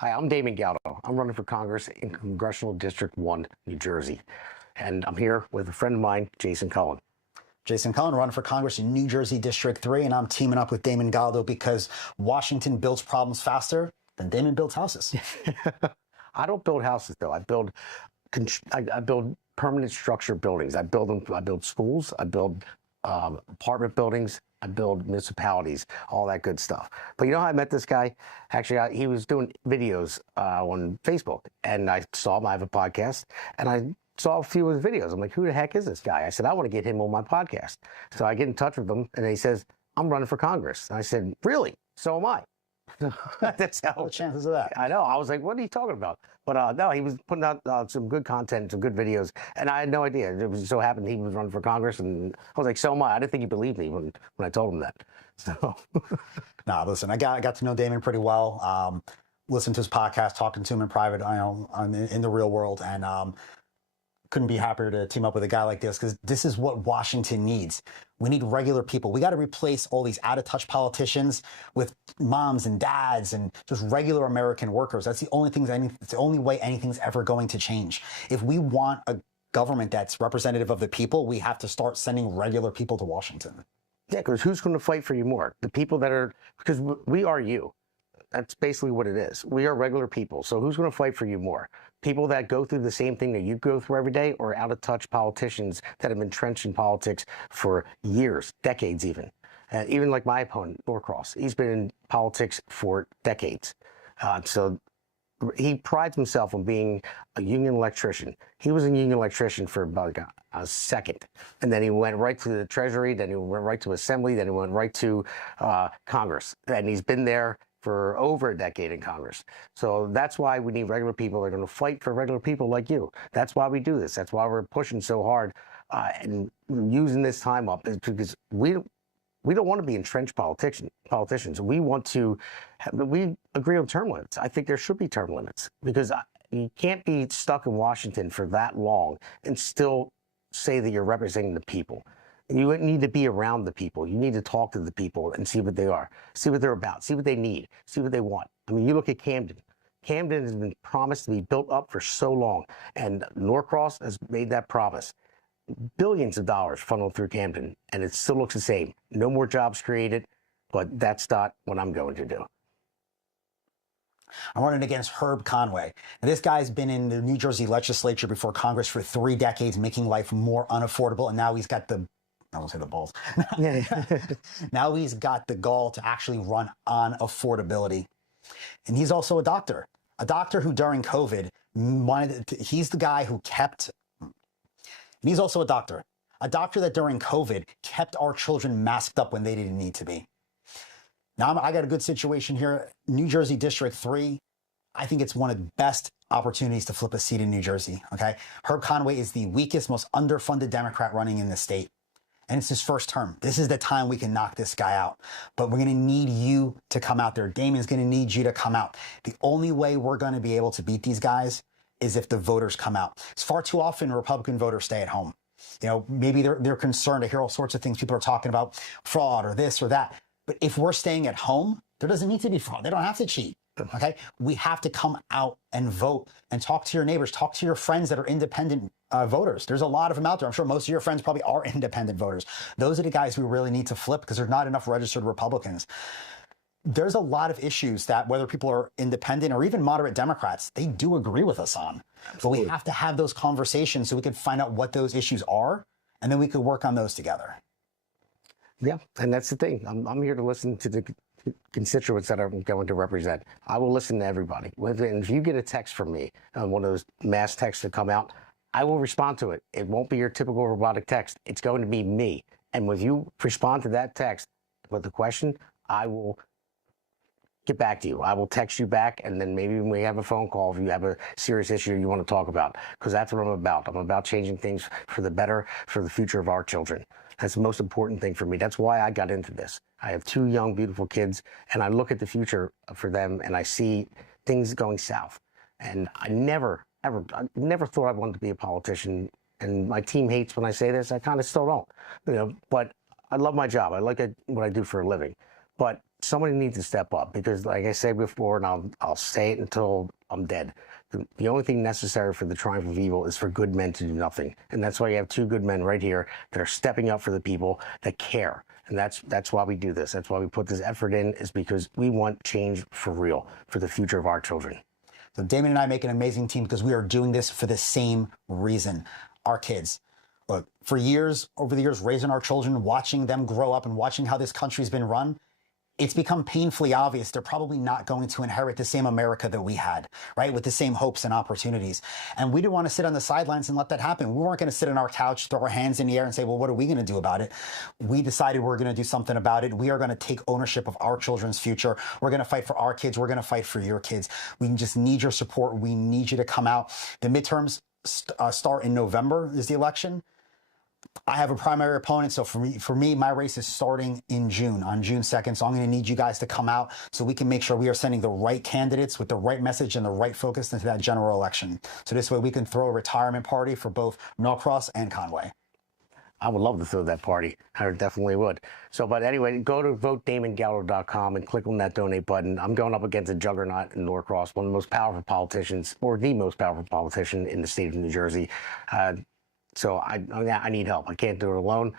Hi, I'm Damon Galdo. I'm running for Congress in Congressional District 1, New Jersey. And I'm here with a friend of mine, Jason Cullen. Jason Cullen, running for Congress in New Jersey District 3, and I'm teaming up with Damon Galdo because Washington builds problems faster than Damon builds houses. I don't build houses, though. I build permanent structure buildings. I build schools. I build apartment buildings. I build municipalities, all that good stuff. But you know how I met this guy? Actually, he was doing videos on Facebook, and I saw him. I have a podcast, and I saw a few of his videos. I'm like, who the heck is this guy? I said, I want to get him on my podcast. So I get in touch with him, and he says, I'm running for Congress. And I said, really? So am I. That's how. What are the chances of that? I know. I was like, what are you talking about? But no, he was putting out some good content, some good videos, and I had no idea. It was so happened he was running for Congress, and I was like, so am I. I didn't think he believed me when I told him that. So. Nah, listen, I got to know Damon pretty well. Listened to his podcast, talking to him in private, in the real world, and couldn't be happier to team up with a guy like this, because this is what Washington needs. We need regular people. We got to replace all these out-of-touch politicians with moms and dads and just regular American workers. That's the only it's the only way anything's ever going to change. If we want a government that's representative of the people, we have to start sending regular people to Washington. Yeah, because who's going to fight for you more? The people that are, because we are you. That's basically what it is. We are regular people. So who's going to fight for you more? People that go through the same thing that you go through every day, or out-of-touch politicians that have been entrenched in politics for years, decades even. Even like my opponent, Norcross, he's been in politics for decades. So he prides himself on being a union electrician. He was a union electrician for about a second. And then he went right to the Treasury, then he went right to Assembly, then he went right to Congress. And he's been there for over a decade in Congress. So that's why we need regular people that are going to fight for regular people like you. That's why we do this. That's why we're pushing so hard and using this time up, is because we don't want to be entrenched politicians. We want to, we agree on term limits. I think there should be term limits, because you can't be stuck in Washington for that long and still say that you're representing the people. You need to be around the people. You need to talk to the people and see what they are, see what they're about, see what they need, see what they want. I mean, you look at Camden. Camden has been promised to be built up for so long, and Norcross has made that promise. Billions of dollars funneled through Camden, and it still looks the same. No more jobs created, but that's not what I'm going to do. I'm running against Herb Conway. Now, this guy's been in the New Jersey legislature before Congress for 3 decades, making life more unaffordable, and now he's got I won't say the balls. Now he's got the gall to actually run on affordability. And he's also a doctor who during COVID he's the guy who kept, and he's also a doctor that during COVID kept our children masked up when they didn't need to be. Now I got a good situation here. New Jersey District 3, I think it's one of the best opportunities to flip a seat in New Jersey, okay? Herb Conway is the weakest, most underfunded Democrat running in the state. And it's his first term. This is the time we can knock this guy out. But we're going to need you to come out there. Damon's going to need you to come out. The only way we're going to be able to beat these guys is if the voters come out. It's far too often Republican voters stay at home. You know, maybe they're concerned. I hear all sorts of things. People are talking about fraud or this or that. But if we're staying at home, there doesn't need to be fraud. They don't have to cheat. Okay, we have to come out and vote and talk to your neighbors, talk to your friends that are independent voters. There's a lot of them out there. I'm sure most of your friends probably are independent voters. Those are the guys we really need to flip, because there's not enough registered Republicans. There's a lot of issues that, whether people are independent or even moderate Democrats, they do agree with us on. Absolutely. But we have to have those conversations so we can find out what those issues are, and then we could work on those together. Yeah, and that's the thing. I'm here to listen to the constituents that I'm going to represent. I will listen to everybody. And if you get a text from me, one of those mass texts that come out, I will respond to it. It won't be your typical robotic text. It's going to be me. And when you respond to that text with the question, I will get back to you. I will text you back, and then maybe we have a phone call if you have a serious issue you want to talk about, because that's what I'm about. I'm about changing things for the better, for the future of our children. That's the most important thing for me. That's why I got into this. I have 2 young, beautiful kids, and I look at the future for them, and I see things going south. And I never thought I wanted to be a politician. And my team hates when I say this. I kind of still don't, but I love my job. I like what I do for a living. But somebody needs to step up because, like I said before, and I'll say it until I'm dead. The only thing necessary for the triumph of evil is for good men to do nothing. And that's why you have two good men right here that are stepping up for the people that care. And that's why we do this. That's why we put this effort in, is because we want change for real, for the future of our children. So Damon and I make an amazing team because we are doing this for the same reason. Our kids. Look, for years, over the years, raising our children, watching them grow up and watching how this country's been run, it's become painfully obvious they're probably not going to inherit the same America that we had, right? With the same hopes and opportunities. And we didn't want to sit on the sidelines and let that happen. We weren't going to sit on our couch, throw our hands in the air and say, well, what are we going to do about it? We decided we're going to do something about it. We are going to take ownership of our children's future. We're going to fight for our kids. We're going to fight for your kids. We just need your support. We need you to come out. The midterms start in November is the election. I have a primary opponent, so for me, my race is starting in June, on June 2nd. So I'm going to need you guys to come out so we can make sure we are sending the right candidates with the right message and the right focus into that general election. So this way we can throw a retirement party for both Norcross and Conway. I would love to throw that party. I definitely would. So, but anyway, go to votedamongaldo.com and click on that donate button. I'm going up against a juggernaut in Norcross, one of the most powerful politicians, or the most powerful politician in the state of New Jersey. So I need help. I can't do it alone.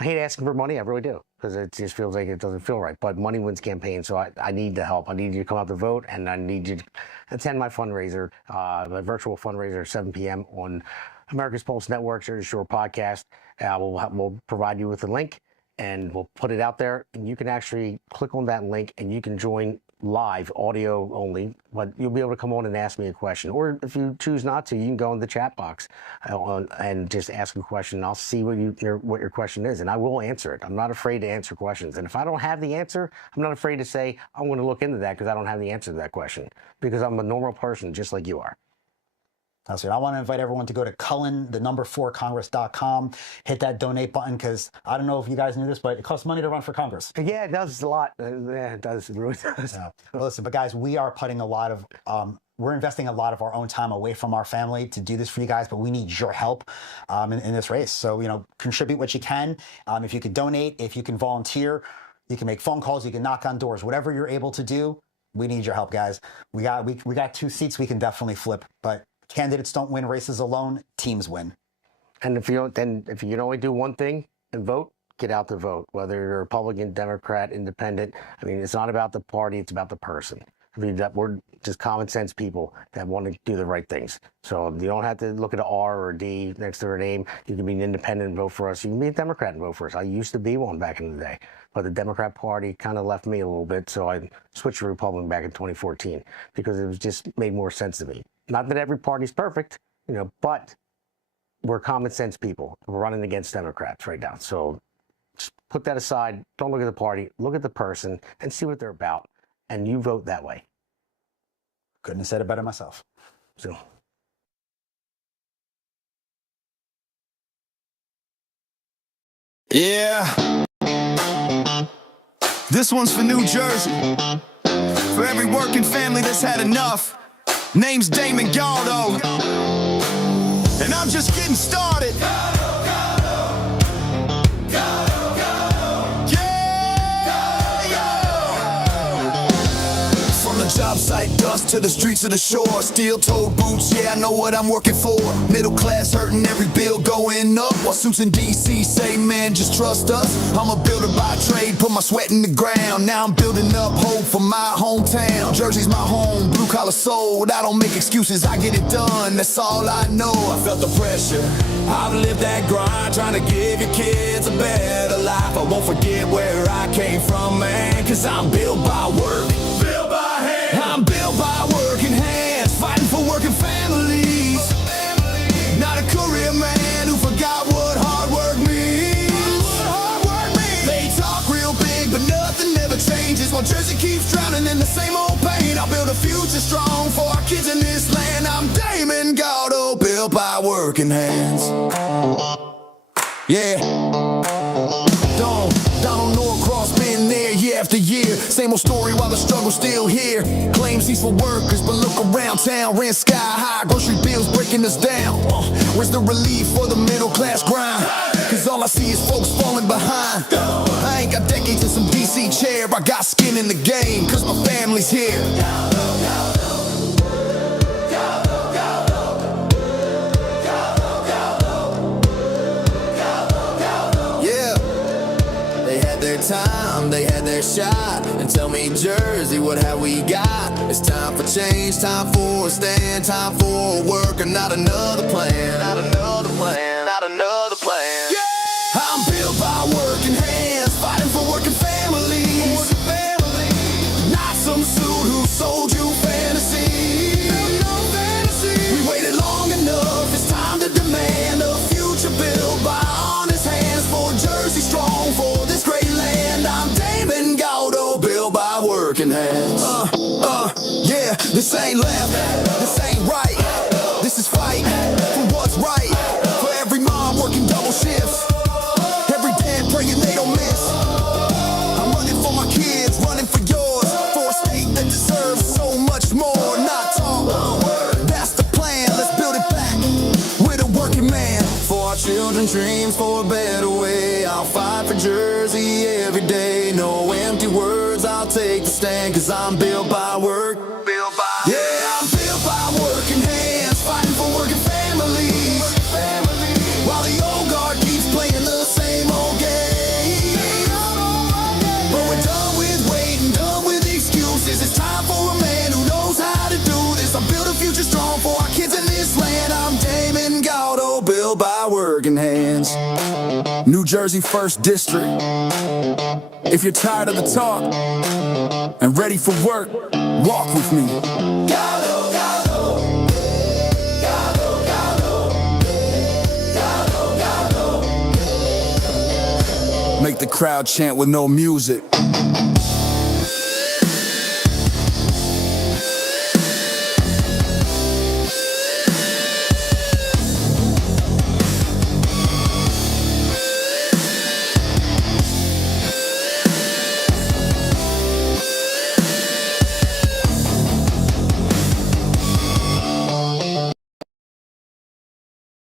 I hate asking for money. I really do, because it just feels like it doesn't feel right. But money wins campaigns, so I need the help. I need you to come out to vote, and I need you to attend my fundraiser, my virtual fundraiser, 7 p.m. on America's Pulse Network, Jersey Shore podcast. We'll provide you with a link, and we'll put it out there. And you can actually click on that link, and you can join live, audio only, but you'll be able to come on and ask me a question. Or if you choose not to, you can go in the chat box and just ask a question. I'll see what your question is, and I will answer it. I'm not afraid to answer questions. And if I don't have the answer, I'm not afraid to say, I'm going to look into that because I don't have the answer to that question, because I'm a normal person just like you are. That's it. I want to invite everyone to go to Cullen4Congress.com, hit that donate button, because I don't know if you guys knew this, but it costs money to run for Congress. Yeah, it does a lot. Yeah, it does. It really does. Yeah. Well, listen, but guys, we are putting a lot of, we're investing a lot of our own time away from our family to do this for you guys, but we need your help in this race. So, contribute what you can. If you could donate, if you can volunteer, you can make phone calls, you can knock on doors, whatever you're able to do. We need your help, guys. We got 2 seats we can definitely flip, but candidates don't win races alone, teams win. And if you can only do one thing and vote, get out to vote, whether you're Republican, Democrat, Independent. I mean, it's not about the party, it's about the person. I mean, we're just common sense people that want to do the right things. So you don't have to look at an R or a D next to their name. You can be an independent and vote for us. You can be a Democrat and vote for us. I used to be one back in the day, but the Democrat Party kind of left me a little bit, so I switched to Republican back in 2014 because it was just made more sense to me. Not that every party's perfect, but we're common sense people. We're running against Democrats right now. So just put that aside. Don't look at the party. Look at the person and see what they're about. And you vote that way. Couldn't have said it better myself. So. Yeah. This one's for New Jersey. For every working family that's had enough. Name's Damon Galdo. And I'm just getting started. Job site dust to the streets of the shore. Steel-toed boots, yeah, I know what I'm working for. Middle class hurting, every bill going up. While suits in D.C. say, man, just trust us. I'm a builder by trade, put my sweat in the ground. Now I'm building up hope for my hometown. Jersey's my home, blue-collar soul. I don't make excuses, I get it done, that's all I know. I felt the pressure, I've lived that grind, trying to give your kids a better life. I won't forget where I came from, man, cause I'm built by work. I'm built by working hands, fighting for working families. Not a career man who forgot what hard work means. They talk real big, but nothing ever changes. While Jersey keeps drowning in the same old pain, I'll build a future strong for our kids in this land. I'm Damon Galdo, built by working hands. Yeah. Donald Norcross been there year after year. same old story while the struggle's still here. Claims he's for workers, but look around town. Rent sky high, grocery bills breaking us down. Where's the relief for the middle class grind? Cause all I see is folks falling behind. I ain't got decades in some DC chair. I got skin in the game, cause my family's here. Time, they had their shot, and tell me, Jersey, what have we got? It's time for change, time for a stand, time for a work, and not another plan, not another plan, not another plan. Yeah! I'm built by working hands, fighting for working families. Not some suit who sold you fantasy. We waited long enough, it's time to demand a future built by honest hands for Jersey strong, for this great land. I'm Damon Galdo, built by working hands. Yeah, this ain't left, this ain't right. This is fight for what's right. For every mom working double shifts, every dad praying they don't miss. I'm running for my kids, running for yours, for a state that deserves so much more. Not talk, that's the plan, let's build it back with a working man. For our children's dreams, for a better way, I'll fight for Jersey every day. No empty words, I'll take the stand, cause I'm built by work. Yeah, I'm built by working hands, fighting for working families. While the old guard keeps playing the same old game. But we're done with waiting, done with excuses. It's time for a man who knows how to do this. I build a future strong for our kids in this land. I'm Damon Galdo, built by working hands. New Jersey 1st District. If you're tired of the talk and ready for work, walk with me. Galdo, Galdo. Galdo, Galdo. Galdo, Galdo. Make the crowd chant with no music.